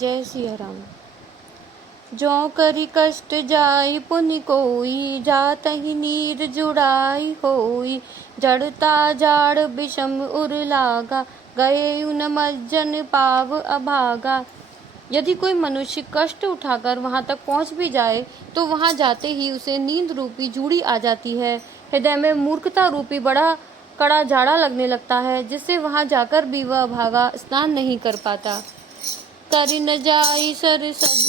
जय सिया राम। जो करी कष्ट जाई पुनि कोई, जातहि नीर जुड़ाई होई। जड़ता जाड़ विषम उर लागा, गए उन मज्जन पाव अभागा। यदि कोई मनुष्य कष्ट उठाकर वहां तक पहुंच भी जाए तो वहां जाते ही उसे नींद रूपी जूड़ी आ जाती है। हृदय में मूर्खता रूपी बड़ा कड़ा जाड़ा लगने लगता है, जिससे वहां जाकर भी वह भागा स्नान नहीं कर पाता। कर न जाई सर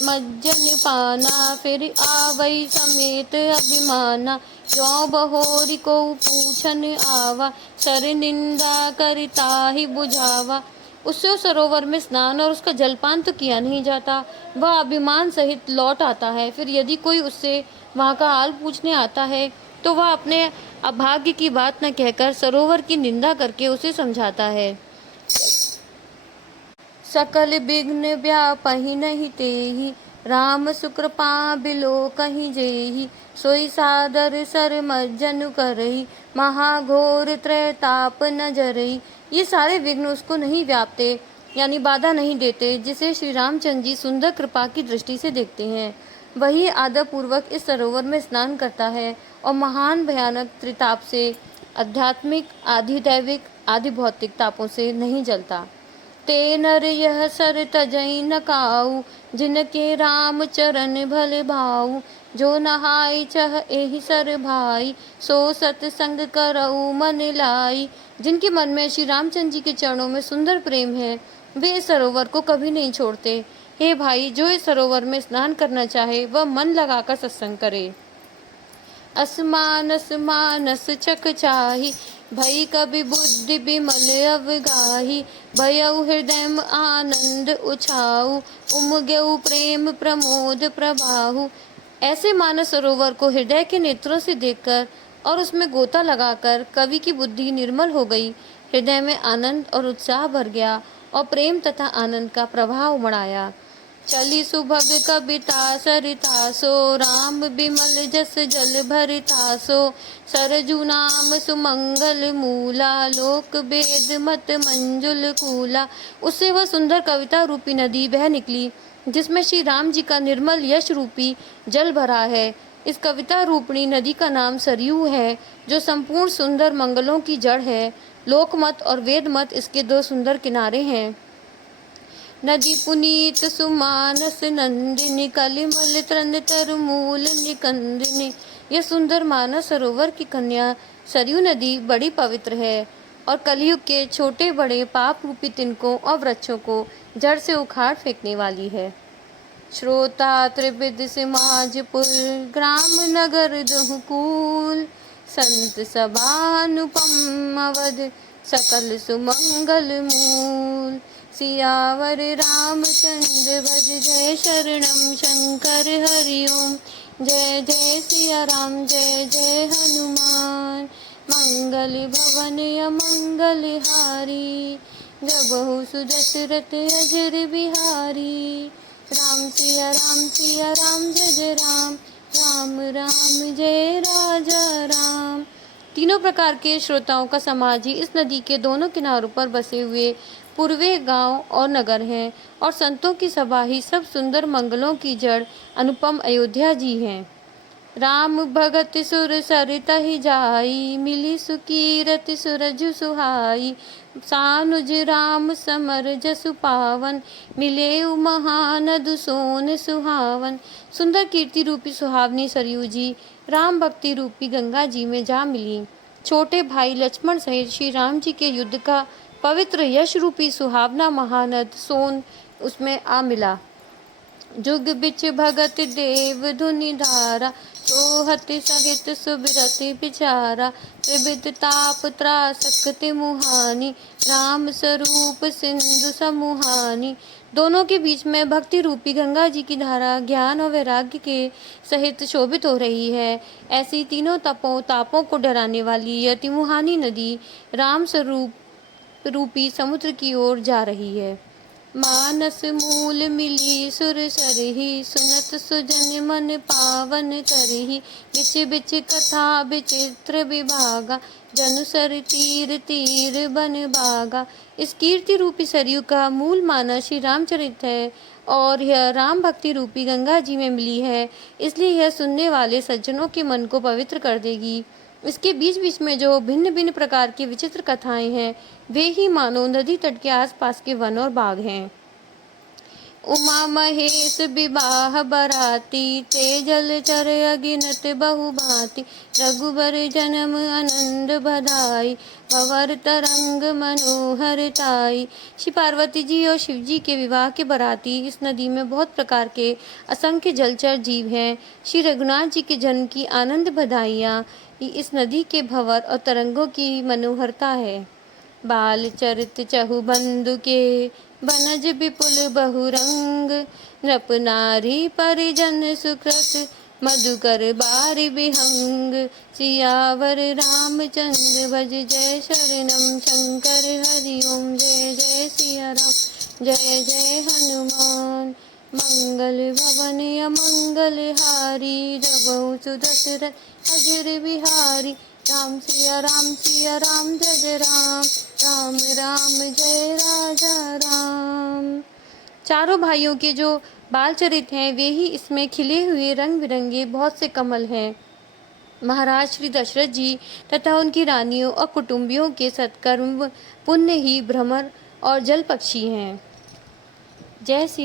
मज्जन पाना, फिर आवई समेत अभिमाना। जो बहोरी को पूछन आवा, सर निंदा करता ही बुझावा। उससे सरोवर में स्नान और उसका जलपान तो किया नहीं जाता, वह अभिमान सहित लौट आता है। फिर यदि कोई उससे वहाँ का हाल पूछने आता है तो वह अपने अभाग्य की बात न कहकर सरोवर की निंदा करके उसे समझाता है। सकल विघ्न व्यापहि नहीं तेहि, राम सुकृपा बिलो कहीं जेहि। सोई सादर सर मज्जन करही, महाघोर त्रैताप न जरही। ये सारे विघ्न उसको नहीं व्यापते यानी बाधा नहीं देते, जिसे श्री रामचंद्र जी सुंदर कृपा की दृष्टि से देखते हैं। वही आदर पूर्वक इस सरोवर में स्नान करता है और महान भयानक त्रिताप से, आध्यात्मिक, आदि दैविक, आदि भौतिक तापों से नहीं जलता। ते नर यह सर तजई न काऊ, जिनके राम चरण भले भाऊ। जो नहाई चह एहि सर भाई, सो सतसंग करऊ मन लाई। जिनके मन में श्री रामचंद्र जी के चरणों में सुंदर प्रेम है, वे इस सरोवर को कभी नहीं छोड़ते। हे भाई, जो इस सरोवर में स्नान करना चाहे वह मन लगाकर सत्संग करे। असमानस मानस चक चाही, भई कवि बुद्धि विमल अवगाही। भयउ हृदय आनंद उछाऊ, उमगेउ प्रेम प्रमोद प्रभाहु। ऐसे मानस सरोवर को हृदय के नेत्रों से देखकर और उसमें गोता लगाकर कवि की बुद्धि निर्मल हो गई, हृदय में आनंद और उत्साह भर गया और प्रेम तथा आनंद का प्रवाह उमड़। चली सुभग कविता सरितासो, राम बिमल जस जल भरितासो। सरजू नाम सुमंगल मूला, लोक वेद मत मंजुल कूला। उससे वह सुंदर कविता रूपी नदी बह निकली, जिसमें श्री राम जी का निर्मल यश रूपी जल भरा है। इस कविता रूपणी नदी का नाम सरयू है, जो संपूर्ण सुंदर मंगलों की जड़ है। लोकमत और वेद मत इसके दो सुंदर किनारे हैं। नदी पुनीत सुमानस नंदिनी, कलिमल त्रन तर मूल निकंदिनी। यह सुंदर मानस सरोवर की कन्या सरयू नदी बड़ी पवित्र है और कलयुग के छोटे बड़े पाप रूपी तिनकों और वृक्षों को जड़ से उखाड़ फेंकने वाली है। श्रोता त्रिविद समाजपुर, ग्राम नगर दहुकूल। संत सभानुपम अवध, सकल सुमंगल मूल। सियावर रामचंद्र भज, जय शरणम शंकर हरिओम। जय जय सिया राम, जय जय हनुमान। मंगल भवन अमंगल हारी, जबहु सुदशरथ अजर बिहारी। राम सिया राम जय जय राम, राम राम जय राजा राम। तीनों प्रकार के श्रोताओं का समाज ही इस नदी के दोनों किनारों पर बसे हुए पूर्वे गांव और नगर हैं, और संतों की सभा ही सब सुंदर मंगलों की जड़ अनुपम अयोध्या जी हैं। राम भगत सुर सरितहि जाई, मिली सुकीरत सुरजु सुहाई। सानुज राम समर जसु पावन, मिलेउ महानद सोन सुहावन। सुंदर कीर्ति रूपी सुहावनी सरयू जी राम भक्ति रूपी गंगा जी में जा मिली। छोटे भाई लक्ष्मण सहित श्री राम जी के युद्ध का पवित्र यश रूपी सुहावना महानद सोन उसमें आ मिला। जुग बिच भगत देव धुनि धारा, सोहत सहित सुबिरति बिचारा। त्रिविध ताप त्रासकति मुहानी, राम स्वरूप सिंधु समुहानी। दोनों के बीच में भक्ति रूपी गंगा जी की धारा ज्ञान और वैराग्य के सहित शोभित हो रही है। ऐसी तीनों तापों को डराने वाली यह तिमुहानी नदी राम स्वरूप रूपी समुद्र की ओर जा रही है। मानस मूल मिली सुर सरही, सुनत सुजन मन पावन करही। बिच बिच कथा विचित्र विभागा, जनु सर तीर तीर बन बागा। इस कीर्ति रूपी सरयू का मूल मानस श्री रामचरित है और यह राम भक्ति रूपी गंगा जी में मिली है, इसलिए यह सुनने वाले सज्जनों के मन को पवित्र कर देगी। इसके बीच बीच में जो भिन्न भिन्न प्रकार की विचित्र कथाएं हैं, वे ही मानो नदी तट के आसपास के वन और बाग हैं। उमा महेश विवाह बराती, ते जलचर अगिनत बहु भांति। रघुबर जन्म आनंद बधाई, भंवर तरंग मनोहर ताई। श्री पार्वती जी और शिव जी के विवाह के बराती इस नदी में बहुत प्रकार के असंख्य जलचर जीव हैं। श्री रघुनाथ जी के जन्म की आनंद बधाइयाँ इस नदी के भंवर और तरंगों की मनोहरता है। बाल चरित चहु बंधु के, बनज विपुल बहुरंग। नृप नारी परिजन सुकृत, मधुकर बारि बिहंग। सियावर रामचंद्र भज, जय शरणम शंकर हरि ओम। जय जय सिया राम, जय जय हनुमान। मंगल भवन अमंगल हारी, जबऊ सुदशरथ अजर बिहारी। राम सिया राम जय जय राम, राम राम जय राजा राम। चारों भाइयों के जो बाल चरित हैं, वे ही इसमें खिले हुए रंग बिरंगे बहुत से कमल हैं। महाराज श्री दशरथ जी तथा उनकी रानियों और कुटुंबियों के सत्कर्म पुण्य ही भ्रमर और जल पक्षी हैं। जय सिया